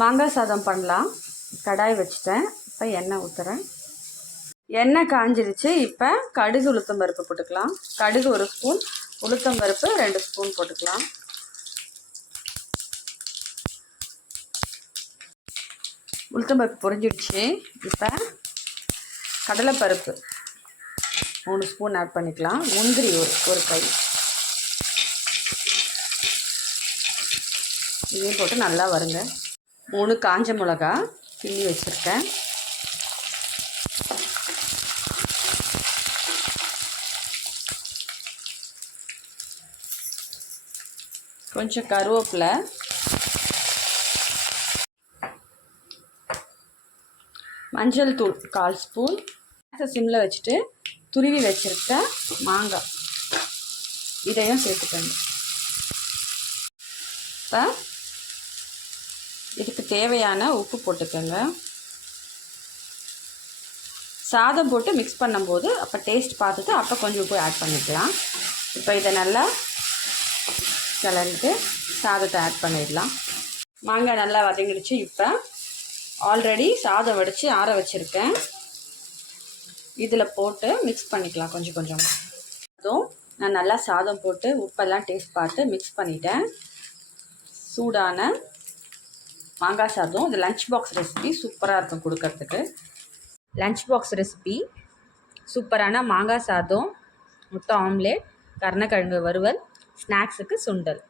மாங்காய் சாதம் பண்ணலாம். கடாய் வச்சுட்டேன். இப்போ எண்ணெய் ஊற்றுறேன் எண்ணெய் காஞ்சிருச்சு. இப்போ கடுகு உளுத்தம் பருப்பு போட்டுக்கலாம். கடுகு ஒரு ஸ்பூன் உளுத்தம் பருப்பு ரெண்டு ஸ்பூன் போட்டுக்கலாம். உளுத்தம் பருப்பு பொரிஞ்சிடுச்சு. இப்போ கடலைப்பருப்பு மூணு ஸ்பூன் ஆட் பண்ணிக்கலாம். முந்திரி ஒரு ஒரு கை. இதையும் போட்டு நல்லா வருங்க. மூணு காஞ்ச மிளகா கிள்ளி வச்சுருக்கேன். கொஞ்சம் கருவேப்பிலை. மஞ்சள் தூள் கால் ஸ்பூன். சிம்மில் வச்சுட்டு துருவி வச்சுருக்க மாங்காய். இதையும் சேர்த்துக்கணும் இப்போ தேவையான உப்பு போட்டுக்கோங்க. சாதம் போட்டு மிக்ஸ் பண்ணும்போது அப்போ டேஸ்ட் பார்த்துட்டு அப்போ கொஞ்சம் உப்பு ஆட் பண்ணிக்கலாம். இப்போ இதை நல்லா கலந்துட்டு சாதத்தை ஆட் பண்ணிடலாம். மாங்காய் நல்லா வதங்கிடுச்சு. இப்போ ஆல்ரெடி சாதம் வடித்து ஆற வச்சுருக்கேன். இதில் போட்டு மிக்ஸ் பண்ணிக்கலாம் கொஞ்சம் கொஞ்சம். அதுவும் நான் நல்லா சாதம் போட்டு உப்பெல்லாம் டேஸ்ட் பார்த்து மிக்ஸ் பண்ணிட்டேன். சூடான மாங்காய் சாதம் இது லஞ்ச் பாக்ஸ் ரெசிபி சூப்பராக இருக்கும் கொடுக்கறதுக்கு. லஞ்ச் பாக்ஸ் ரெசிபி சூப்பரான மாங்காய் சாதம் முட்டை ஆம்லேட் கருணக்கிழங்கு வறுவல் ஸ்நாக்ஸுக்கு சுண்டல்.